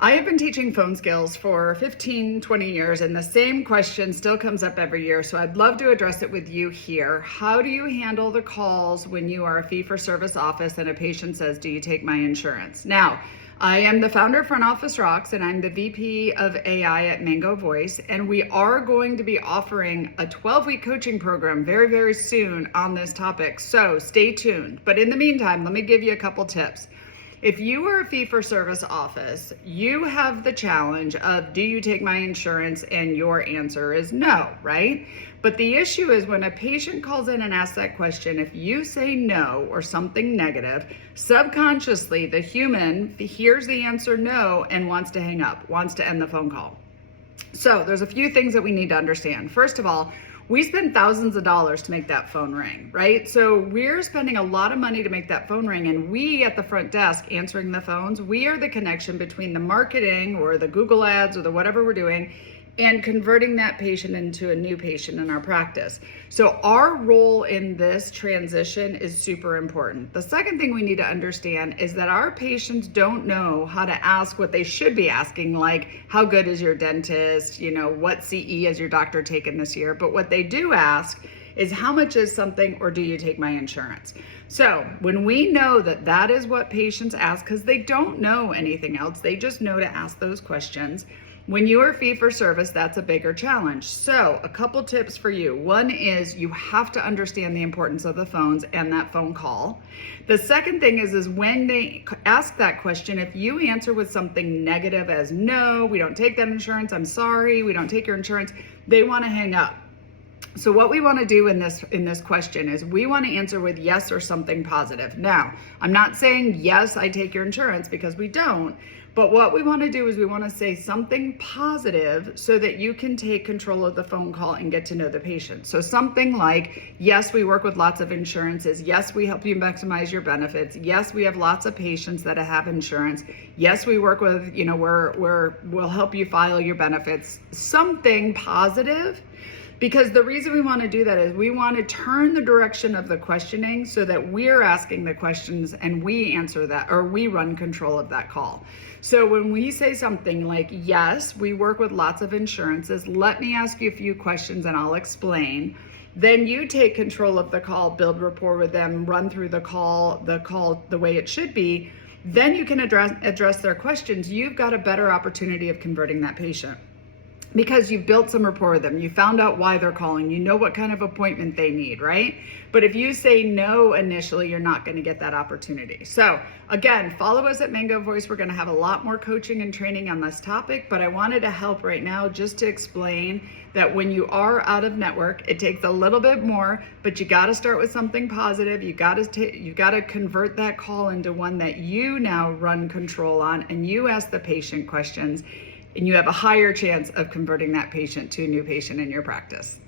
I have been teaching phone skills for 15, 20 years, and the same question still comes up every year. So I'd love to address it with you here. How do you handle the calls when you are a fee-for-service office and a patient says, "Do you take my insurance?" Now, I am the founder of Front Office Rocks, and I'm the VP of AI at Mango Voice, and we are going to be offering a 12-week coaching program very, very soon on this topic. So stay tuned. But in the meantime, let me give you a couple tips. If you are a fee-for-service office, you have the challenge of, do you take my insurance? And your answer is no, right? But the issue is when a patient calls in and asks that question, if you say no or something negative, subconsciously the human hears the answer no and wants to hang up, wants to end the phone call. So there's a few things that we need to understand. First of all, we spend thousands of dollars to make that phone ring, right? So we're spending a lot of money to make that phone ring, and we at the front desk answering the phones, we are the connection between the marketing or the Google ads or the whatever we're doing and converting that patient into a new patient in our practice. So our role in this transition is super important. The second thing we need to understand is that our patients don't know how to ask what they should be asking, like, how good is your dentist? You know, what CE has your doctor taken this year? But what they do ask is, how much is something, or do you take my insurance? So when we know that that is what patients ask, because they don't know anything else, they just know to ask those questions. When you are fee for service, that's a bigger challenge. So a couple tips for you. One is you have to understand the importance of the phones and that phone call. The second thing is when they ask that question, if you answer with something negative as no, we don't take that insurance, I'm sorry, we don't take your insurance, they want to hang up. So what we want to do in this question is we want to answer with yes or something positive. Now, I'm not saying yes, I take your insurance, because we don't. But what we want to do is we want to say something positive so that you can take control of the phone call and get to know the patient. So something like, yes, we work with lots of insurances. Yes, we help you maximize your benefits. Yes, we have lots of patients that have insurance. Yes, we work with, we'll help you file your benefits. Something positive. Because the reason we want to do that is we want to turn the direction of the questioning so that we're asking the questions and we answer that, or we run control of that call. So when we say something like, yes, we work with lots of insurances, let me ask you a few questions and I'll explain. Then you take control of the call, build rapport with them, run through the call the way it should be. Then you can address their questions. You've got a better opportunity of converting that patient, because you've built some rapport with them. You found out why they're calling. You know what kind of appointment they need, right? But if you say no initially, you're not going to get that opportunity. So again, follow us at Mango Voice. We're going to have a lot more coaching and training on this topic, but I wanted to help right now just to explain that when you are out of network, it takes a little bit more, but you got to start with something positive. You got to convert that call into one that you now run control on, and you ask the patient questions, and you have a higher chance of converting that patient to a new patient in your practice.